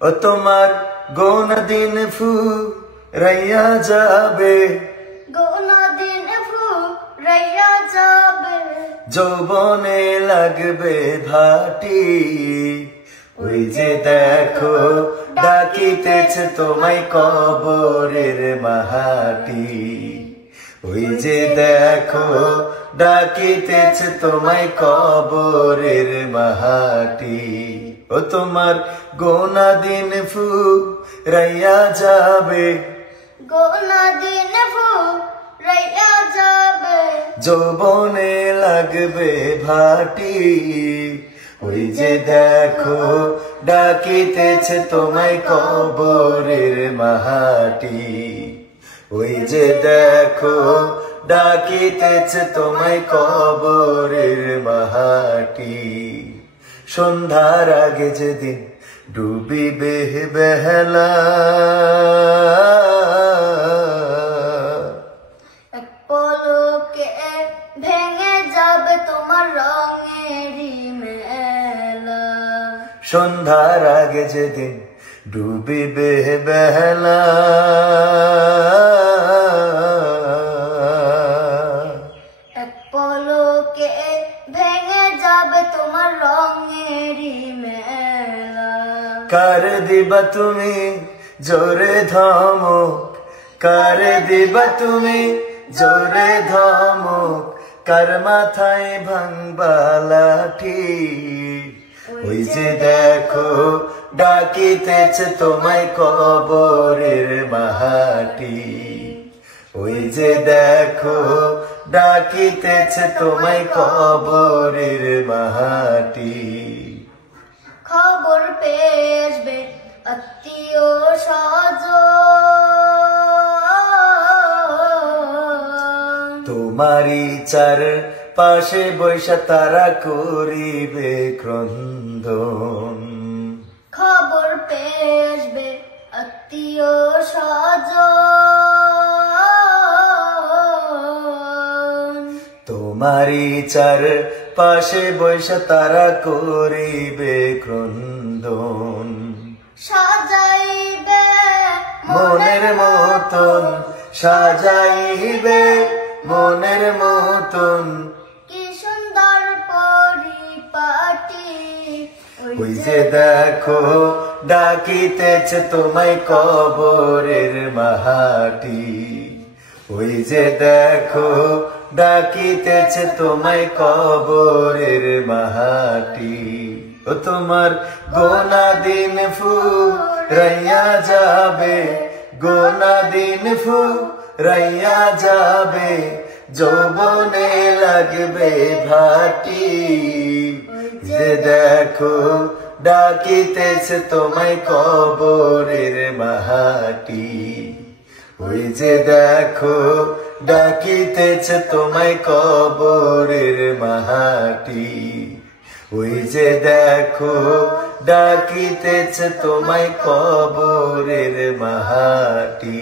ও তোমার গোনা দিন ফুরাইয়া যাবে, গোনা দিন ফুরাইয়া যাবে, যৌবনে লাগবে ভাটি। ওই যে দেখো ডাকিতেছে তোমায় কবরের মাহাটি। ওই যে দেখো ডাকিতেছে তোমায় কবরের মাহাটি। ও তোমার গোনা দিন ফুরাইয়া যাবে, গোনা দিন ফুরাইয়া যাবে, যৌবনে লাগবে ভাটি। ওই যে দেখো ডাকিতেছে তোমায় কবরের মাহাটি। ওই যে দেখো ডাকিতেছে তোমায় কবরের মাহাটি। সন্ধ্যার আগে যেদিন ডুবিবে বেলা, এক পলকে ভেঙে যাবে তোমার রঙেরই মেলা। সন্ধ্যার আগে যেদিন ডুবিবে বেলা, এক পলকে ভেঙে যাবে তোমার রঙেরই মেলা। কার দিবা তুমি জোরে ধমক, কার দিবা তুমি জোরে ধমক, কার মাথায় ভাঙবা লাঠি। ওই যে দেখো ডাকিতেছে তোমায় কবরের মাহাটি। ওই যে দেখো ডাকিতেছে তোমায় কবরের মাহাটি। খবর পেয়ে আসবে আত্মীয় স্বজন, তোমারই চার পাশে বৈশা তারা করিবে ক্রন্দন। খবর পেয়ে আসবে আত্মীয় স্বজন, তোমারই চার পাশে বৈশা তারা করিবে ক্রন্দন। সাজাইবে মনের মতন, সাজাইবে মনের মতন, কি সুন্দর পরিপাটি। ওই যে দেখো ডাকিতেছে তোমায় কবরের মাহাটি। ওই যে দেখো ডাকিতেছে তোমায় কবরের মাহাটি। ও তোমার গোনা দিন ফুরাইয়া যাবে, গোনা দিন ফুরাইয়া যাবে, যৌবনে লাগবে ভাটি। যে দেখো ডাকিতেছে তোমায় কবরের মাহাটি। ওই যে দেখো ডাকিতেছে তোমায় কবরের মাহাটি। ওই যে দেখো ডাকিতেছে তোমায় কবরের মাহাটি।